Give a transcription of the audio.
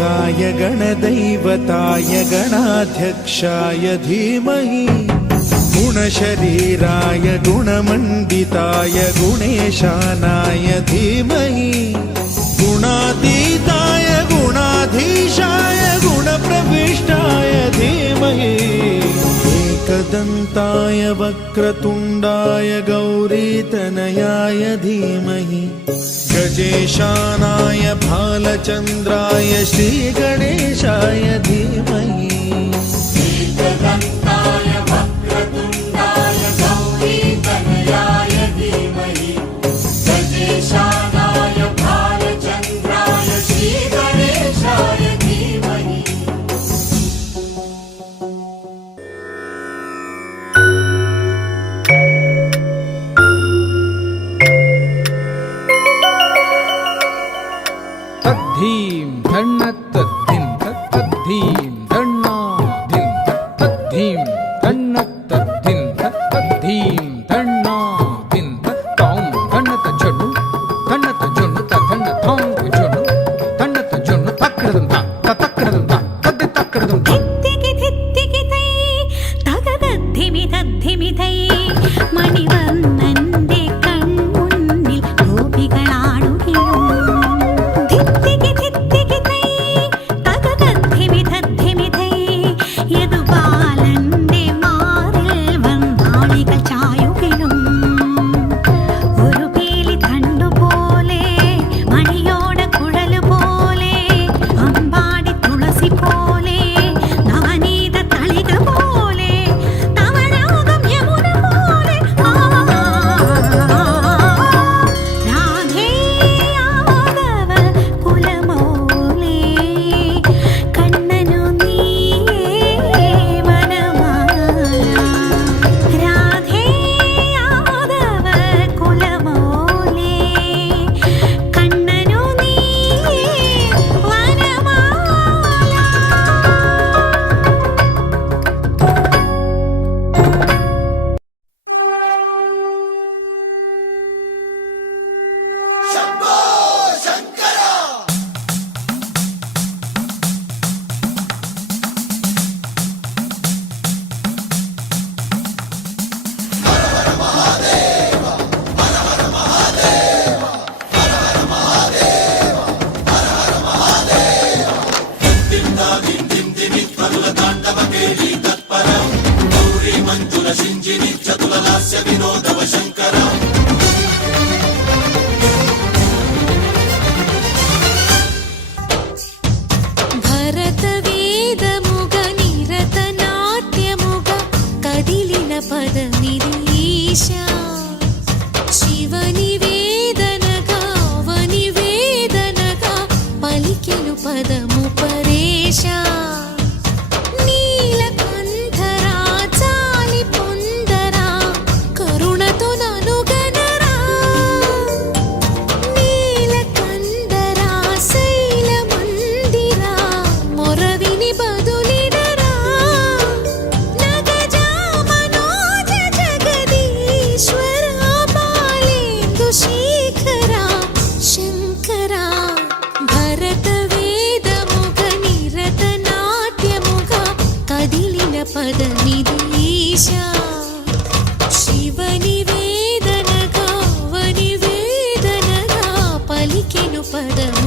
गणाध्यक्षाय गणदैवताय गणाध्यक्षाय धीमहि गुणशरीराय गुणमण्डिताय गुणेशानाय धीमहि गुणातीताय गुणाधीशाय गुणप्रविष्टाय धीमहि एकदन्ताय वक्रतुण्डाय गौरीतनयाय धीमहि गजेशानाय भालचन्द्राय श्रीगणेशाय धीमहि एकदन्ताय वक्रतुण्डाय गौरीतनयाय धीमहि गजेशानाय भालचन्द्राय श्रीगणेशाय धीमहि तद्धीं धन्नत्तद्धिं तद्धीं धन्नाधिं तद्धीं धन्नत्तद्धिं तद्धीं धन्नाधिं तां धन्नतजनु तधन्नथां जनु धन्नतजनु तक्रदं तक्रदं तक्रदं धित्तिकि धित्तिकि तै तगदद्धिमि तद्धिमि तै മണിവന്നന്റെ കൺമുന്നിൽ ഗോപികളാടുകയും ധിത്തികി ധിത്തികി തൈ തകതദ്ധിമി തദ്ധിമി തൈ യദുബാലന്റെ മാറിൽ വന്നാളികൾ ചായുകയും ഒരു പീലി തണ്ടുപോലെ മണിയോട കുഴല് പോലെ അമ്പാടി തുളസി പോലെ നവനീത തളിക പോലെ തവരാഗം യമുന പോലെ രാധേ യാദവ കുലമോലേ കണ്ണനു നീയേ വനമാല രാധേ യാദവ കുലമോലേ കണ്ണനു നീയേ വനമാല భరతవేదముగ నిరతనాట్యముగ కదిలిన పదమిదీశ శివనివేదనగా అవనివేదనగా పలికెను పదము పరేశ నీలకంఠరా చాలి పొందరా కరుణతో ననుగనరా నీలకంఠరా శైలమందిరా మొరవిని బదులిడరా నగజా మనోజ జగదీశ్వరా బాలేందు శేఖరా శంకరా భరతవేదముగ నిరతనాట్యముగ కదిలిన పదమిదీశ శివనివేదనగా అవనివేదనగా పలికెను పదము